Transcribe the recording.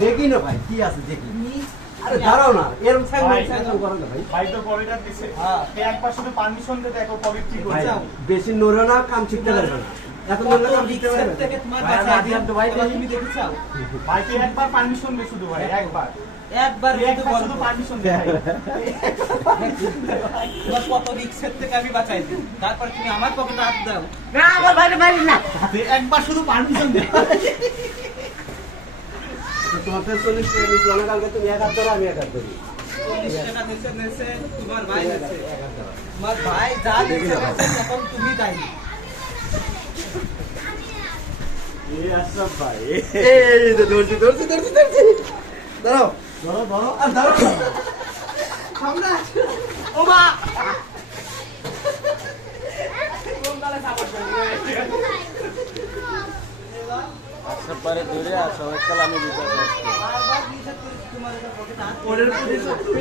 দেখি না ভাই কি আছে দেখি। আরে দাঁড়াও না, এরকম স্যাংশন করো না ভাই। ভাই তো করিডর দিছে, একবার শুধু পারমিশন দে, দেখো কবে কি ভাই করছে। বেশি নড়ো না, কাম শিখতে পারবে না। এত নড়লে কাম শিখতে পারবে না। তোমার বাঁচাই দিলাম তো ভাই, তুমি দেখেছো? ভাই তুই একবার পারমিশন দে শুধু ভাই, একবার একবার তুই একবার শুধু পারমিশন দে ভাই। তোমার কত রিস্কের থেকে আমি বাঁচাই দিই, তারপর তুমি আমার পকেটে হাত দাও। না আমার বাইরে বাইরে না। তুই একবার শুধু পারমিশন দে। তো তোমার তো 40 টাকা নিচ্ছিল না কালকে, তুমি এক হাত ধরো আমি এক হাত ধরি। 40 টাকা নেছে, তোমার ভাই নেছে। তোমার ভাই যা নেছে তখন তুমি দায়ী। এই আশরাফ ভাই, এই যে ধরছি। দাঁড়াও ধরো ধরো। আর দাঁড়াও না। আমরা ও মা, আশরাফ পারে দূরে আসো, এককাল আমি দিতে আসছি। বারবার নিষেধ করেছি তোমার এটা পকেটে হাত পরের প্রতিশোধ তুমি